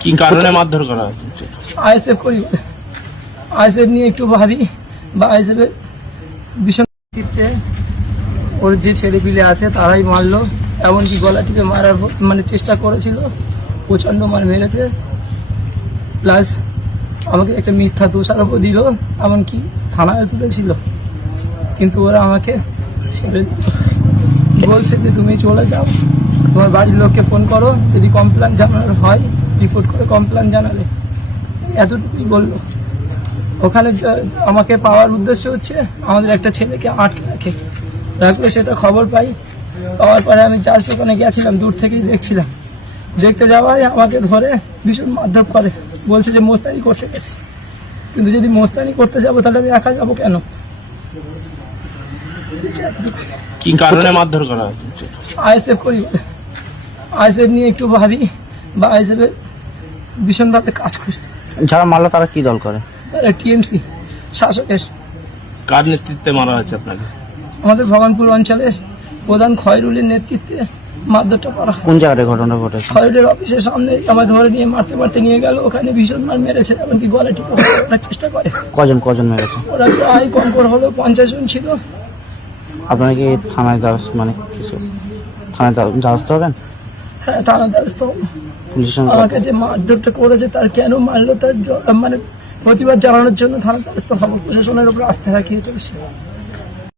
কি কারণে মারধর করা হয়েছে? আইএসএফ করি। আইএসএফ নিয়ে একটু ভাবি বা আইএসএফের ভীষণ নেতৃত্বে ওর যে ছেলেপিলে আছে তারাই মারলো, এমনকি গলা টিপে মারার মানে চেষ্টা করেছিল, প্রচণ্ড মার মেরেছে। প্লাস আমাকে একটা মিথ্যা দোষারোপও দিল, এমনকি থানায় তুলেছিল। কিন্তু ওরা আমাকে ছেড়ে দিল। বলছে যে তুমি চলে যাও। তোমার বাড়ির লোককে ফোন করো, যদি কমপ্লেন জানানোর হয় রিপোর্ট করে কমপ্লেন জানাবে এতটুকুই বলল। ওখানে আমাকে পাওয়ার উদ্দেশ্য হচ্ছে আমাদের একটা ছেলেকে আটকে রাখে। রাখলে সেটা খবর পাই। পাওয়ার পরে আমি জাস্ট ওখানে গেছিলাম দূর থেকেই দেখছিলাম। দেখতে যাওয়ায় আমাকে ধরে ভীষণ মারধর করে। বলছে যে মোস্তানি করতে গেছি। কিন্তু যদি মোস্তানি করতে যাব, তাহলে আমি একা যাব কেন? কি কারণে মারধর করা হয়েছে? আইএসএফ করি আইএসএফ নিয়ে একটু ভাবি বা আইএসএফের ভীষণভাবে কাজ করি। যারা মারলো তারা কি দল করে? তারা টিএমসি শাসকের। কার নেতৃত্বে মারা হয়েছে আপনাকে? আমাদের ভগবানপুর অঞ্চলের প্রধান খয়রুলের নেতৃত্বে মারধরটা করা কোন জায়গায় ঘটনা ঘটেছে? খয়রুলের অফিসের সামনে আমার ধরে নিয়ে মারতে মারতে নিয়ে গেল ওখানে ভীষণ মার মেরেছে এমনকি গলা টিপে করার চেষ্টা করে। কজন কজন মেরেছে? ওরা প্রায় কম করে হলো পঞ্চাশ জন ছিল। আপনারা কি থানায় দ্বারস্থ মানে কিছু থানায় দ্বার- দ্বারস্থ হবেন হ্যাঁ থানা দ্বারস্থ তো পুলিশ আমাকে যে মারধরটা করেছে তার কেন মারলো? তার মানে প্রতিবাদ জানানোর জন্য থানা দ্বারস্থ হব প্রশাসনের উপর আস্থা রাখিয়ে চলেছে।